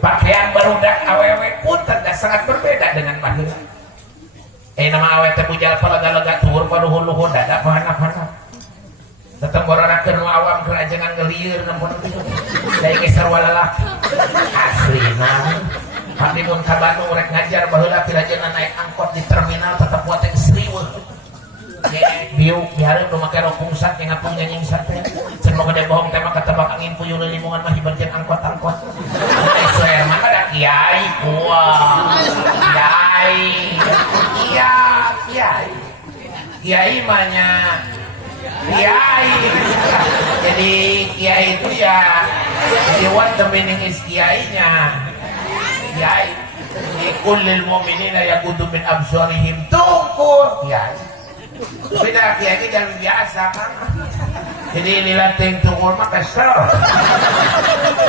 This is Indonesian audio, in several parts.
Pakaian barudak awewe pun sangat berbeda dengan baheula. Nama awet teh bujal lega-lega tur paduhun-luhun dada bahana-bahana. Tetep borarakeun nu awam kerajangan ngelieur namun deui ge sarua lalaki. Aslina. Tapi mun ka Bandung rek ngajar baheula pirajeunna naik angkot di terminal tetep wae teh seriweuh. Biu biareun nu make rok pungsat yang ngapung nyanying sate. Ceun mah gede bohong teh mah katebak angin puyuh lilimungan mah hiberkeun angkot-angkot. Soer mah ada kiai kuah. Kiai mahnya kiai. Jadi kiai itu ya what the meaning is kiainya. Kiai kullil mu'minina yaqudu min absarihim tungkur kiai. Beda kiai yang biasa kan. Jadi inilah ting tungkur mah kesel.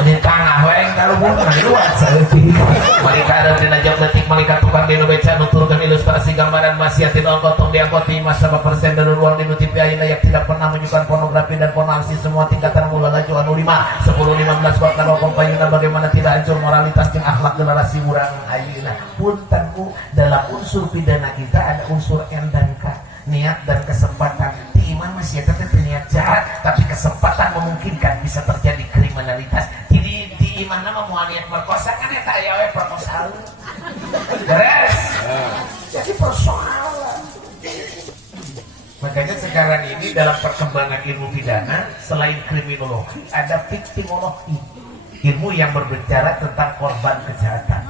Di tengah wae kalau mun luar saeutik. Malika ada dina jam detik malika tukang dinu beca nuturkeun ilustrasi gambaran maksiatin ongkotong diangkoti masa persen dan ruang dinu TV ayeuna yang tidak pernah menunjukkan pornografi dan pornografi semua tingkatan mulai laju anu 5 10 15 waktu kalau kompayuna bagaimana tidak hancur moralitas dan akhlak generasi urang ayeuna. Punten ku dalam unsur pidana kita ada unsur N dan K, niat dan kesempatan. Di iman masih tetap niat jahat tapi kesempatan memungkinkan bisa terjadi kriminalitas. Jadi di iman nama mau niat merkosa kan eta aya we perkosaan. Beres. Jadi persoalan. Makanya sekarang ini dalam perkembangan ilmu pidana selain kriminologi ada viktimologi, ilmu yang berbicara tentang korban kejahatan.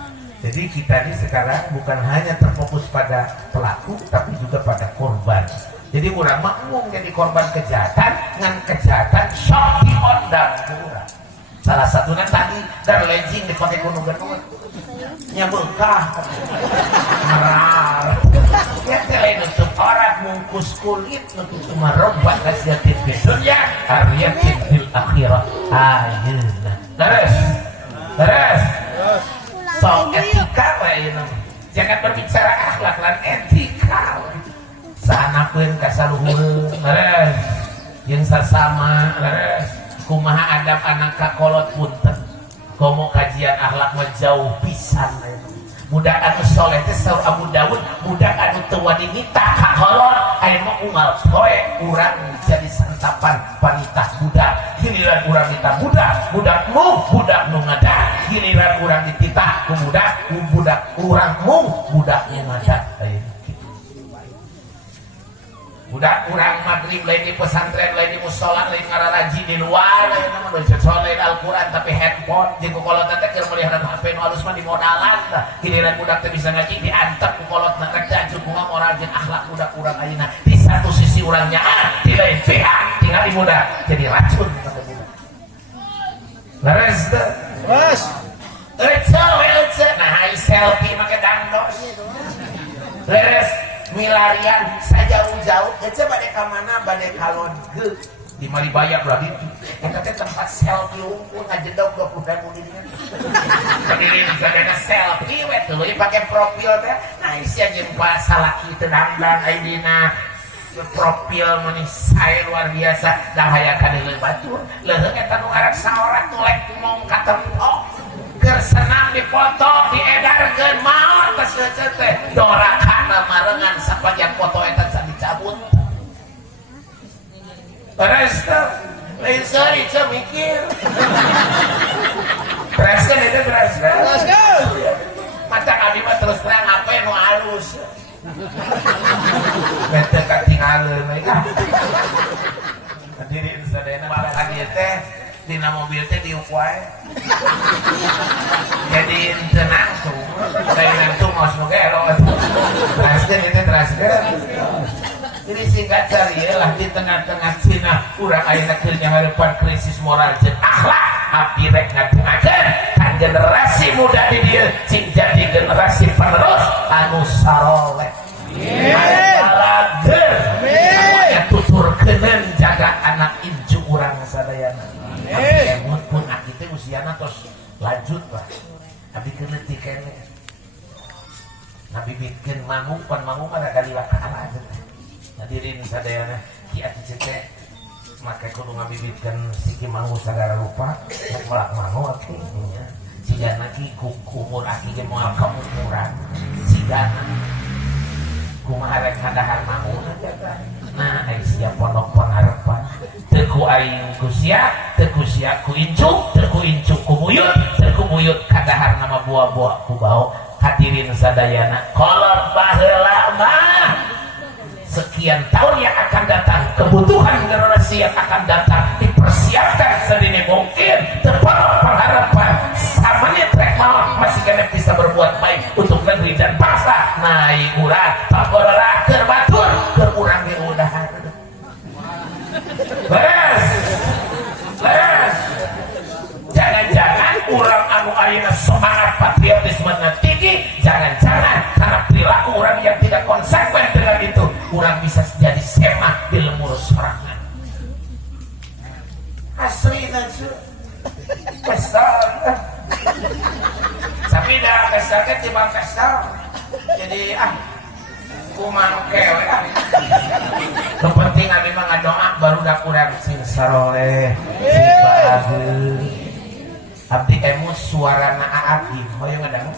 Jadi kita ini sekarang bukan hanya terfokus pada pelaku tapi juga pada korban. Jadi urang makmum jadi korban kejahatan dengan kejahatan sok diondang urang. Salah satunya tadi dan lejing dipakai gunung-gunung nya bengkah merar ya teh nutup orang mungkus kulit nutup cuma robat kasiatin di dunia ariyatin fil akhirah ayeuna beres so etika we jangan berbicara akhlak lan etika sanakeun ka saluhur beres jeung sasama beres kumaha adab anak kakolot punten komo kajian akhlak mah jauh pisan budak anu soleh teh saur Abu Daud budak anu teu wani nita kakolot aya mah unggal poe urang jadi santapan panitah budak giliran urang nita budak nu ngadat giliran urang dititah ku budak urang budak nu ngadat budak urang maghrib lain di pesantren lain di musola lain ngararaji di luar lain nama doa lain Al-Quran tapi handphone jeung kukolot teh keur melihara HP nu alus mah di modalan giliran budak teh bisa ngaji diantep kukolot rek teh anjur kumaha moral jeung akhlak budak urang ayeuna di satu sisi urangnya di lain pihak tinggal di budak jadi racun pada budak beres teh bos nah selfie make dangdos beres milarian sajauh-jauh eta bade ka mana bade ka Lodge di Malibaya berarti eta teh tempat selfie unggul ngajedog 20.000 di dinya berdiri di sadana selfie we tuluy pake profil teh nah sia jeung salaki teu dangdan ayeuna profil manis sae luar biasa dah hayang ka deuleu batur leuheung eta nu arek saorat tulek mong katempo keur senang dipoto diedarkeun maot tos teh dorakana marengan sapanjang foto eta bisa dicabut beres teh lain sari teh mikir beres kan itu beres macam abdi mah terus terang apa yang nu halus bete katingaleun we hadirin sadayana bapak ieu teh dina mobil teh diuk wae jadi tenang tuh kayak nanti ngos nu gelo teraskeun itu teraskeun jadi singkat cari lah di tengah-tengah Cina urang ayeuna keur nyahareupan krisis moral jeung akhlak abdi rek ngadengakeun kan generasi muda di dieu cing jadi generasi penerus anu saroleh amin tuturkeun jaga anak incu urang sadayana emot pun aki teh usiana tos lanjut lah abdi keur leutik keneh nabi bikin mangung pan mangung mah rada liwat ka arah hadirin sadayana ki ati cete maka kudu ngabibitkeun siki mangu sagala rupa mulak mangu atuh nya sigana ki kumur aki ge moal kaumuran sigana kumaha rek hadahar mangu nah ai sia pondok pangarepan teu ku aing ku sia teu ku sia ku incuk teu ku incuk ku muyut teu ku muyut kadahar nama buah-buah ku bau hadirin sadayana kolot baheula mah sekian tahun yang akan datang kebutuhan generasi yang akan datang dipersiapkan sedini mungkin tepat pengharapan samanya trek malam masih kena bisa berbuat baik untuk negeri dan bangsa naik urang pagola keur batur keur urang ge udahan beres jangan-jangan urang anu ayeuna semangat patriotisme tinggi jangan-jangan karena perilaku orang yang tidak konsekuen dengan itu orang bisa jadi semak di lemur sorangan asli nanti kesal tapi dah kesal kan cuma kesal jadi kumang kewe kepenting abi mah ngadoa baru dah kurang sing saroleh sing bagus abdi emus suarana aagi hoyong ngadangu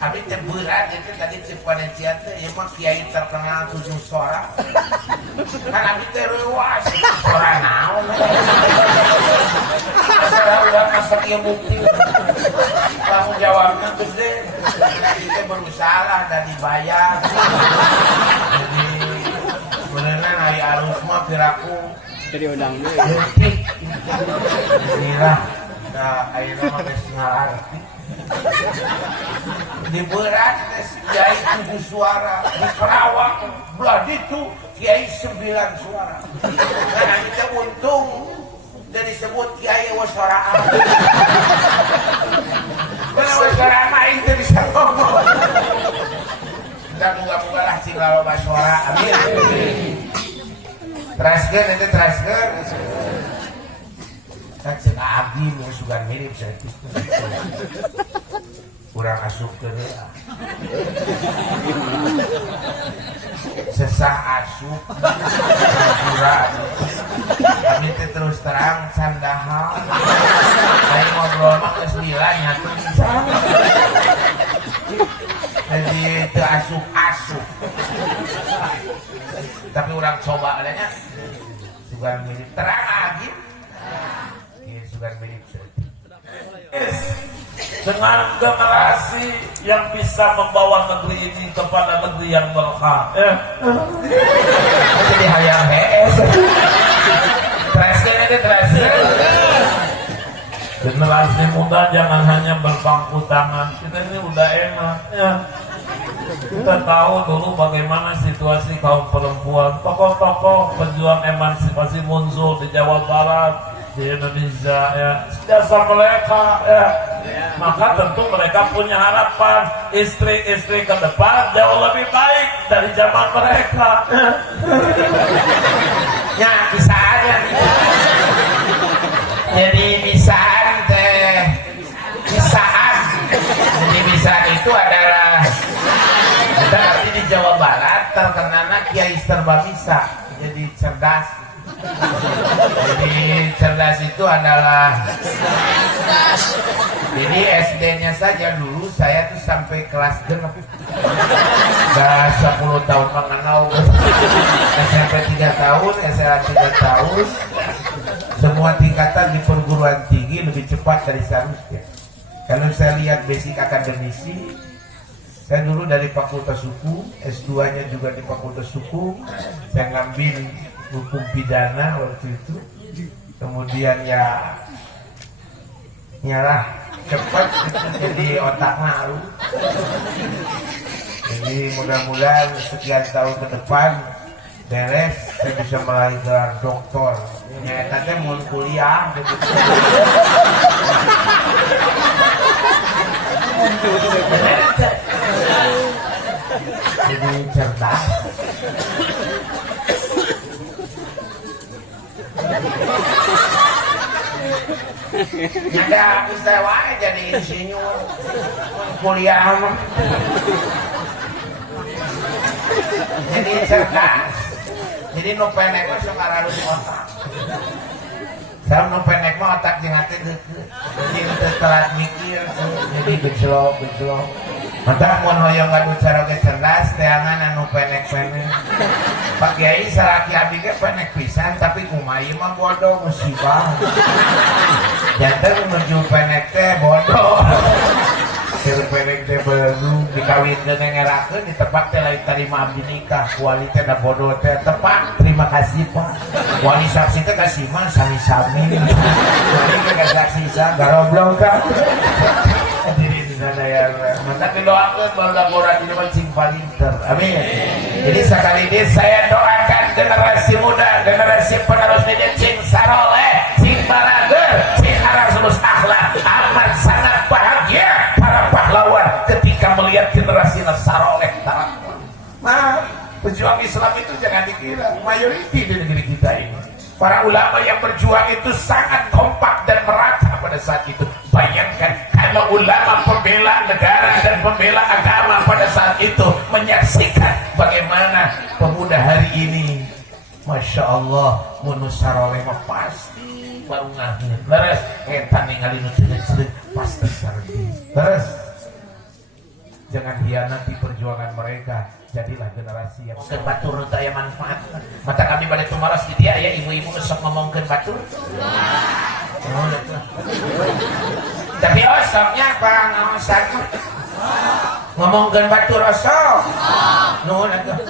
abdi teh berat itu tadi si panitia teh ieu mah kiai terkenal 7 suara kan abdi teh reuas suara naon masalah udah masak ieu bukti tanggung jawabnya gede kita berusaha dan dibayar jadi sebenarnya hari arus mah piraku jadi udang dulu inilah nah akhirnya mah geus ngarti di berat kiai 7 suara di Kerawang belah itu kiai 9 suara dan kita untung dan disebut kiai wasoraan karena wasoraan main itu bisa ngomong dan moga-moga lah sih kalau suara amin transfer itu transfer kan cek abdi nu sugan mirip saeutik kurang asup ke dia sesah asup kurang kami terus terang sandahal saya ngobrol mah ke 9 nyatu jadi itu asup tapi orang coba adanya sugan mirip terang lagi sugan mirip dengan generasi yang bisa membawa negeri ini kepada negeri yang berkah. Jadi hayang HS. Terakhir. Generasi muda jangan hanya berpangku tangan. Kita ini udah enak. Ya. Kita tahu dulu bagaimana situasi kaum perempuan. Tokoh-tokoh pejuang emansipasi muncul di Jawa Barat, di Indonesia ya. Jasa mereka ya. Maka tentu mereka punya harapan istri-istri ke depan jauh lebih baik dari zaman mereka. Ya bisa aja. Jadi bisaan teh bisaan. Jadi bisaan itu adalah kita nanti di Jawa Barat terkenalnya kiai serba bisa. Jadi cerdas. Jadi cerdas itu adalah jadi SD-nya saja dulu saya tuh sampai kelas genep udah 10 tahun mengenal SMP 3 tahun SMA 3 tahun semua tingkatan di perguruan tinggi lebih cepat dari seharusnya. Kalau saya lihat basic akademisi saya dulu dari Fakultas Hukum S2 nya juga di Fakultas Hukum saya ngambil hukum pidana waktu itu kemudian ya nyalah cepat jadi otak ngaruh jadi mudah-mudahan sekian tahun ke depan beres saya bisa meraih gelar doktor nyata teh mau kuliah jadi cerdas ada istilah jadi insinyur kuliah jadi cerdas Jadi nu pendek mah sok aralus otak. Saya nu pendek mah otak jeung hati deukeut. Jadi teu telat mikir, jadi gejlok. Mantap mun hoyong ngadu cara ge cerdas teangan anu pendek-pendek. Pak Kiai salaki abdi ge pendek pisan tapi kumaha ieu mah bodoh musibah. Janten menuju pendek teh bodoh. Keur pendek teh belum dikawinkeun ngerakeun ditebak teh lain tarima abdi nikah. Wali teh da bodoh teh tepak. Terima kasih Pak. Wali saksi teh kasih mah sami-sami. Wali teh saksi sa garoblok ka. Mantap doakan baru laporan ini mancing paling ter. Amin. Jadi sekali ini saya doakan generasi muda, generasi penerus ini cing saroleh, cing balager, cing aras lulus akhlak, amat sangat bahagia para pahlawan ketika melihat generasi saroleh tarakwa. Nah, pejuang Islam itu jangan dikira mayoriti di negeri kita ini. Para ulama yang berjuang itu sangat kompak dan merata pada saat itu. Bayangkan kalau ulama pembela negara dan pembela agama pada saat itu menyaksikan bagaimana pemuda hari ini, Masya Allah, munusaroleh pasti baru ngahir. Leres, entan ningali nu ceuk pasti sardi. Leres, jangan hianati perjuangan mereka. Jadilah generasi yang ke batur teh aya manfaat. Mata kami bade tumaras di dia ya ibu-ibu sok ngomongkeun batur. Tapi osoknya apa ngaosan? Ngomongkeun batur osok. Nuhun atuh.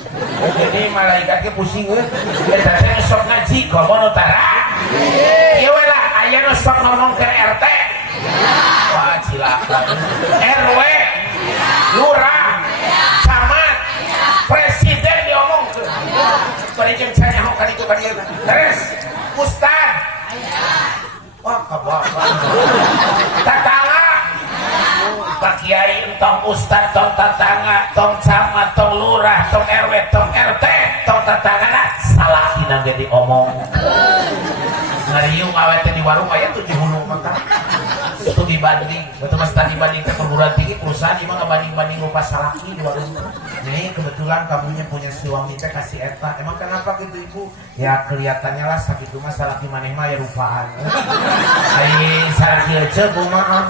Jadi malaikatnya pusing euy. Eta teh sok ngaji komo utara. Ieu we lah aya nu sok ngomongkeun RT. Wah cilaka. RW, lurah, camat, presiden diomongkeun. Bari jeung cara hokan itu kan ieu. Terus ustad. Wah kabakan. Tatangga. Pak Kiai, tong ustad, tong tatangga, tong camat, tong lurah, tong RW, tong RT, tong tatangga salah dina ge diomong. Ngariung awet di warung aya 7 hulu maka. Itu dibanding, betul mas tadi banding ke perguruan tinggi perusahaan ini mah ngebanding-banding rupa salaki di warung. Nih kebetulan kamunya punya suami teh kasih eta. Emang kenapa gitu ibu? Ya kelihatannya lah sakit rumah salaki maneh mah ya rupaan. Ai salaki aja kumaha.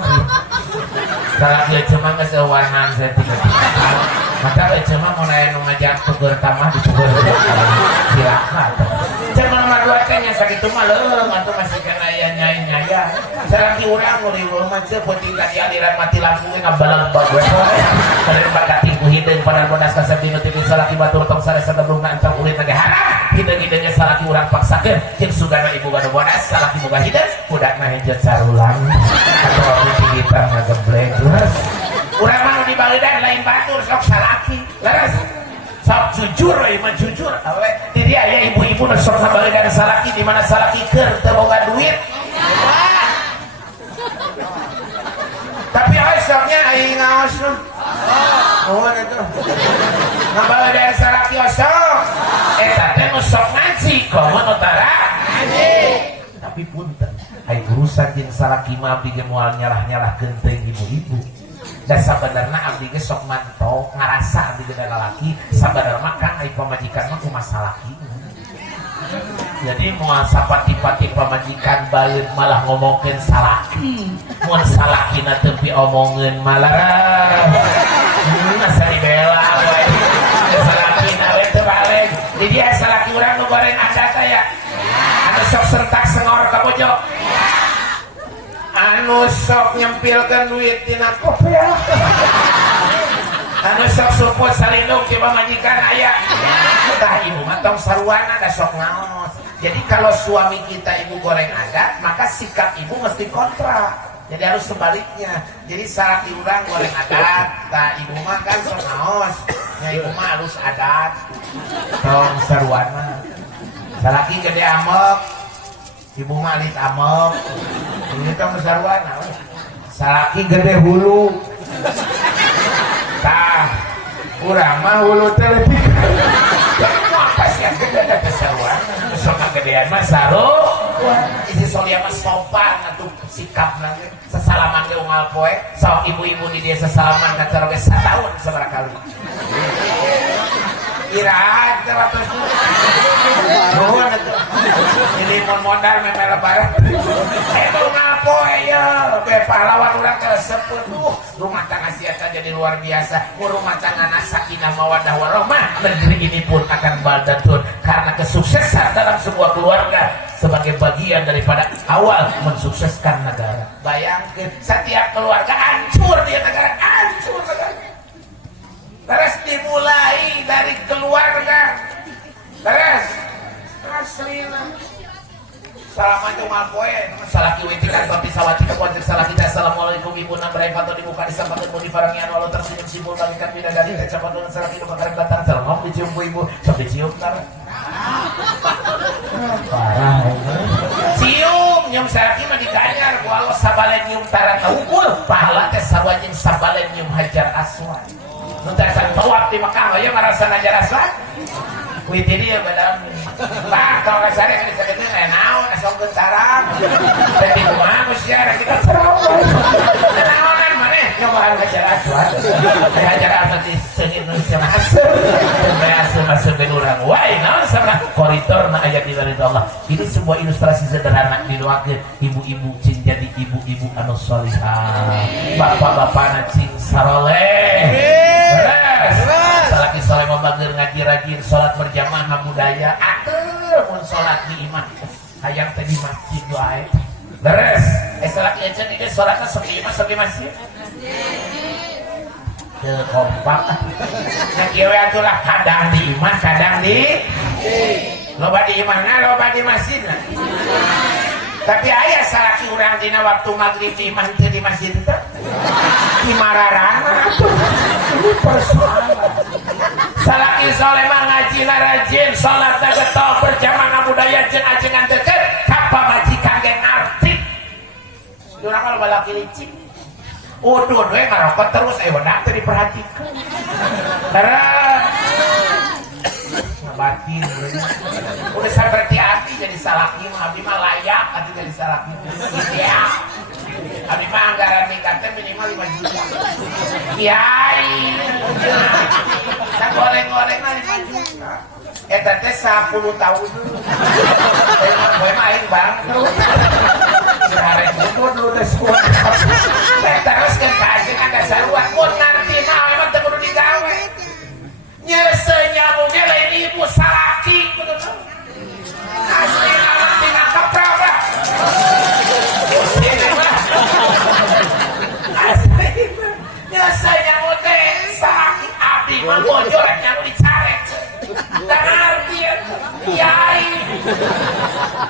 Salaki aja mah geus warnan saya tiga-tiga. Maka aja mah mau nanya nu ngajak tuker tamah di tuker. Silakan. Jangan madua teh nya sakit mah leung atuh masih kana aya nyai-nyaya. Salaki urang uri rumah teh penting ka di aliran mati lampu ge ngabalang bagus. Kadang bakati ku hideung pada bodas kasep dinu ti salaki batur tong saresa gebrungna entong ulit ge haram. Hideung-hideungnya salaki urang paksakeun jeung sugana ibu gana bodas salaki boga hideung budakna hejet sarulang. Atuh abdi kita ngageblek. Urang mah di baeudan lain batur sok salaki. Leres. Sok jujur mah jujur awe. Jadi aya ibu-ibu nu sok sabaeudan salaki di mana salaki keur teu boga duit. Tapi osoknya aing ngaos nu. Oh itu. Nambah ada salaki osok. Eta teh nu sok ngaji komo utara. Ngaji. Tapi punten, ai urusan jeung salaki mah abdi ge moal nyarah-nyarahkeun teh ibu-ibu. Dan sabenerna abdi ge sok mantok ngarasa abdi ge lalaki, sabenerna mah kan ai pamajikan mah kumaha salaki. Jadi moal sapati-pati pamajikan baeut malah ngomongkeun salaki. Mun salakina teu diomongkeun malah asa dibela we. Salakina we teu balik. Di dia salaki urang nu goreng adat aya. Anu sok sentak sengor ka pojok. Anu sok nyempilkeun duit dina kopiah. Anu sok support salindung di pamajikan aya. Tah ibu mah tong saruana da sok ngaos. Jadi kalau suami kita ibu goreng adat, maka sikap ibu mesti kontra. Jadi harus sebaliknya. Jadi salaki urang goreng adat, tah ibu mah kan sok ngaos. Ya ibu mah harus adat. Tong saruana. Salaki gede amok, ibu mah alit amok. Ini tong saruana. Salaki gede hulu. Tah, urang mah hulu teh leutik. Apa sih yang gede ada keseruan? Sok gedean mah saru. Isi solia mah sopan atuh sikap nanti sesalaman ge unggal poe. Sok ibu-ibu di dia sesalaman ka cara ge 1 tahun sabaraha kali. Irahat waktu itu. Nuhun itu. Ini modal memang lebaran. Itu ngapoe ya. Pahlawan urang tersebut. Rumah tangga siasa jadi luar biasa. Rumah tangga sakinah mawaddah warahmah. Negeri ini pun akan baldatun karena kesuksesan dalam sebuah keluarga sebagai bagian daripada awal mensukseskan negara. Bayangkan setiap keluarga hancur dia negara, hancur negara. Terus dimulai dari keluarga. Terus aslina. Assalamualaikum warahmatullahi salaki witikan tapi sawati keponjek salaki. Assalamualaikum ibu nabrai pato dibuka disampaikan mau difarangian walau tersenyum simbol balikan bidadari kecapan dengan salaki kebakaran batang salam dicium bu ibu sampai cium tar. Parah. Cium nyium salaki mah dikanyar walau sabalen nyium tarang ukul pahala teh sarwajin sabalen nyium hajar aswad. Nuntah tawaf di Mekah ya merasa hajar aswad. Witini ya badam. Pak kalau kasarnya kan disebutnya naon asal gentarang. Tapi kumaha musia kita serawat. Naonan mana nyoba hajar aswad. Hajar aswad di sengit Indonesia masuk. Masuk ke urang. Wah, naon sama koridor na ayat di dari Allah. Ini sebuah ilustrasi sederhana didoakeun ibu-ibu cing jadi ibu-ibu anu salihah. Bapak-bapak cing saroleh. Salaki soleh membagir ngaji rajin sholat berjamaah budaya atur mun sholat di imam hayang teh di masjid doa beres salaki aja di sholatna sok di imam sok di masjid teu kompak nya kieu atuh lah kadang di imam kadang di loba di imamna loba di masjidna tapi aya salaki urang dina waktu maghrib di imam teu di masjid teh di mararana atuh ini persoalan. Salaki soleh mah ngaji rajin, sholat getol berjamaah budaya jeung ajengan deket, kapa majikan ge ngarti. Urang kalau balaki licik. Udun we ngarokot terus bedak teh diperhatikeun. Terus ngabatin udah seperti hati jadi salaki mah abdi mah layak atuh jadi salaki. Ideal. Abdi mah anggaran nikah teh minimal 5 juta. Kiai. Goreng-goreng lah 5 juta. Eta teh 10 tahun dulu. Emang gue main bangkrut. Sareng mundur dulu teh sekolah. Terus kan kasih ada saruan pun nanti mah emang teu kudu digawe. Nyeuseun nyambungnya lain ibu salaki betul. Asli anak tinggal keprau dah. Asli nyeuseun nyambung teh salaki abdi mah bojor nyambung dicarek. Tak ngerti ya kiai.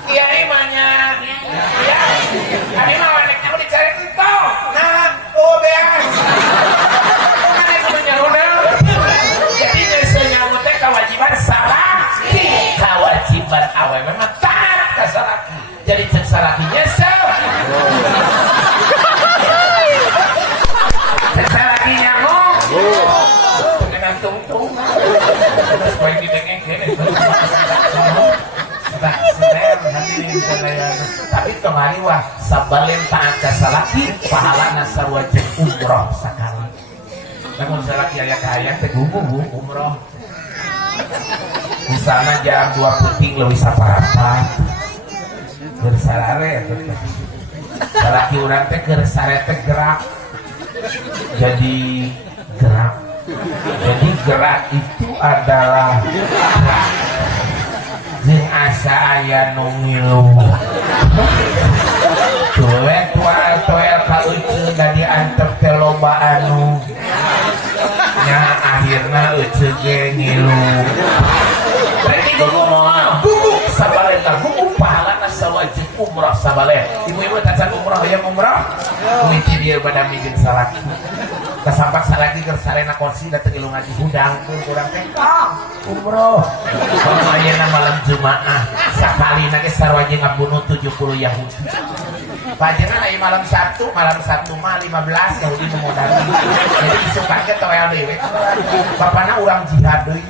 Kiai mahnya. Kiai. Abdi mah wanek nyambung dicarek itu. Nah, beas. Mana itu menyerudel. Jadi nyeuseun nyambung teh kewajiban salaki. Kewajiban awe memang taat ka salaki. Jadi cek salaki nyesel. Cek salaki nyambung. Dengan tungtung. Terus baik didengeng kene. Tapi tongari wah sabalen taat ka salaki pahalana sarua jeung umroh sakali. Namun salaki aya kahayang teh umroh. Di sana jam 2 penting leuwih saparapat. Keur sarare salaki urang teh keur sare teh gerak. Jadi gerak. Jadi gerak itu adalah gerak. Jeung asa aya nu ngilu. Tuet toel ka euceun da diantep teh loba anu nya akhirna euceun ge ngilu. Berarti gugu sabalen tah gugu pahalana sawajib umrah sabalen. Ibu-ibu tacan umrah hoyong umrah. Mimiti dia pada mingin salaki. Kasampak salaki keur sarena kursi da teu ngilu ngaji hudangkeun urang teh umroh. Ayeuna malam Jumaah sakalina ge sarua jeung ngabunuh 70 Yahudi. Pajengan aya malam Sabtu mah 15 Yahudi memodali. Jadi isukan ke toel dewe. Bapana urang jihad deui.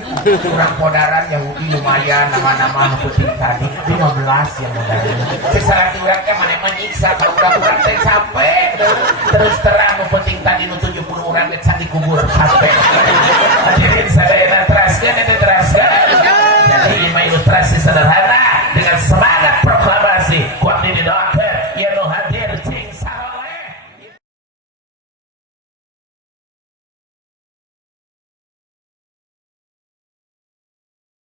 Urang podaran Yahudi lumayan nama-nama putih tadi 15 yang modali. Cek salaki urang teh mane menyiksa ka urang-urang teh sampai terus terang